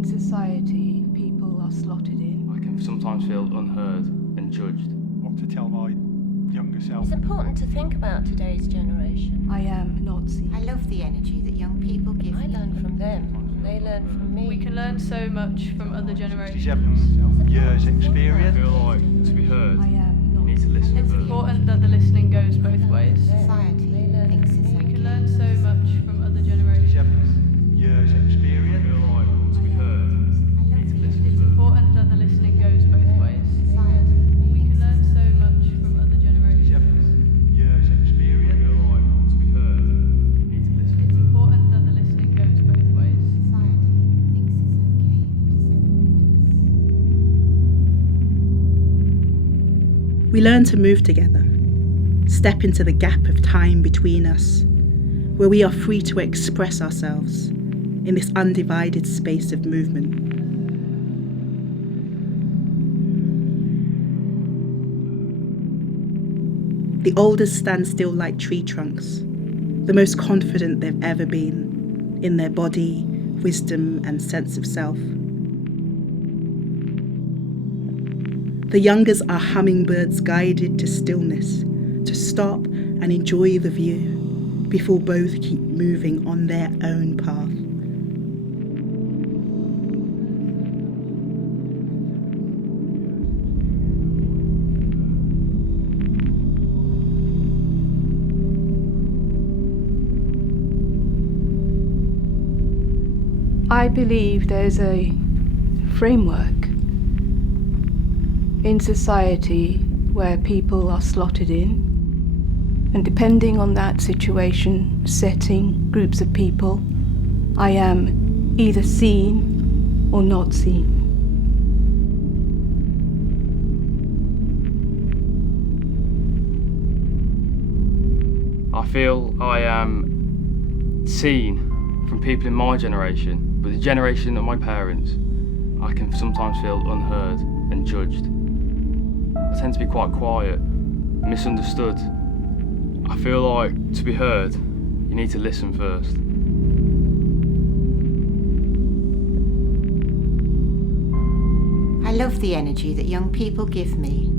In society, people are slotted in. I can sometimes feel unheard and judged. What to tell my younger self. It's important to think about today's generation. I am not seen. I love the energy that young people give I me. learn from them, and they learn from me. We can learn so much from other generations. 67 years I experience. feel like to be heard, I am you not need to seen. listen It's first. important that the listening goes both ways. Society thinks it's We okay. can learn so much from other generations. 67 years I experience. feel like to be heard, you need to listen It's first. important that the listening goes both ways. Society We can thinks learn it's so much from other generations. 67 years I experience. feel like to be heard, you need to listen It's first. important that the listening goes both ways. Society thinks it's okay to separate us. We learn to move together, step into the gap of time between us, where we are free to express ourselves in this undivided space of movement. The oldest stand still like tree trunks, the most confident they've ever been in their body, wisdom, and sense of self. The youngers are hummingbirds guided to stillness, to stop and enjoy the view before both keep moving on their own path. I believe there's a framework in society where people are slotted in, and depending on that situation, setting, groups of people, I am either seen or not seen. I feel I am seen from people in my generation, but the generation of my parents, I can sometimes feel unheard and judged. I tend to be quite quiet, misunderstood. I feel like to be heard, you need to listen first. I love the energy that young people give me.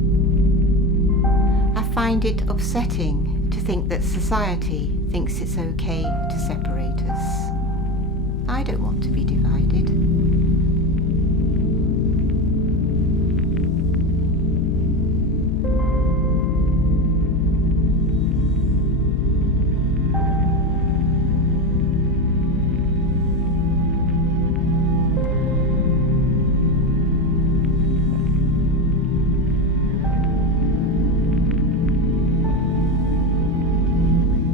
I find it upsetting to think that society thinks it's okay to separate us. I don't want to be divided.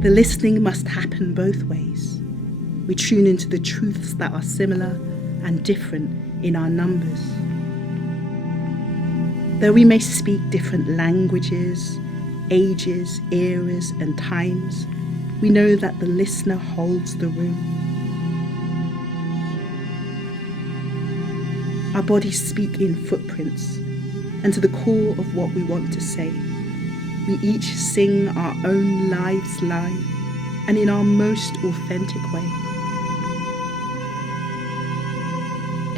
The listening must happen both ways. We tune into the truths that are similar and different in our numbers. Though we may speak different languages, ages, eras, and times, we know that the listener holds the room. Our bodies speak in footprints, and to the core of what we want to say. We each sing our own lives live, and in our most authentic way.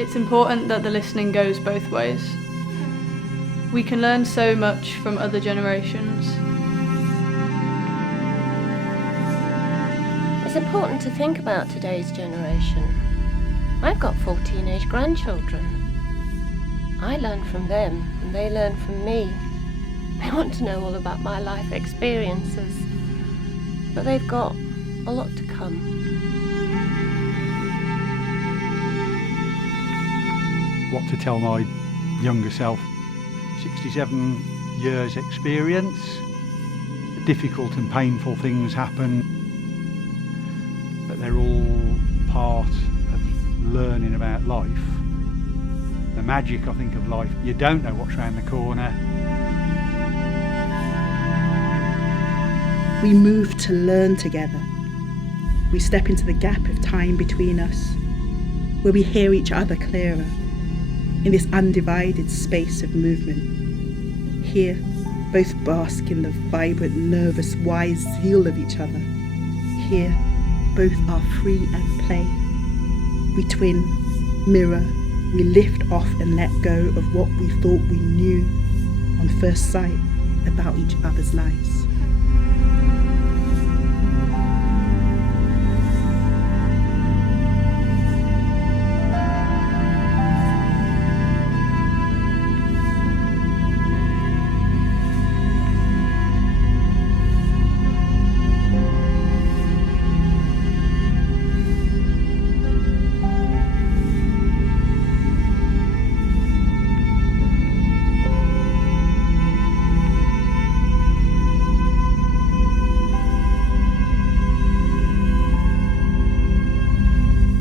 It's important that the listening goes both ways. We can learn so much from other generations. It's important to think about today's generation. I've got 4 teenage grandchildren. I learn from them, and they learn from me. They want to know all about my life experiences, but they've got a lot to come. What to tell my younger self. 67 years experience. Difficult and painful things happen, but they're all part of learning about life. The magic, I think, of life. You don't know what's around the corner. We move to learn together. We step into the gap of time between us, where we hear each other clearer, in this undivided space of movement. Here, both bask in the vibrant, nervous, wise zeal of each other. Here, both are free and play. We twin, mirror, We lift off and let go of what we thought we knew on first sight about each other's lives.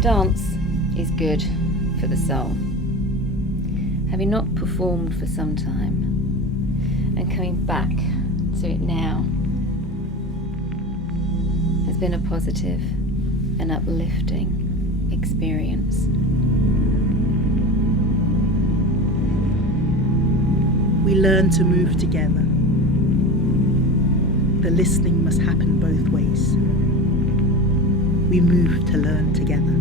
Dance is good for the soul. Having not performed for some time and coming back to it now has been a positive and uplifting experience. We learn to move together. The listening must happen both ways. We move to learn together.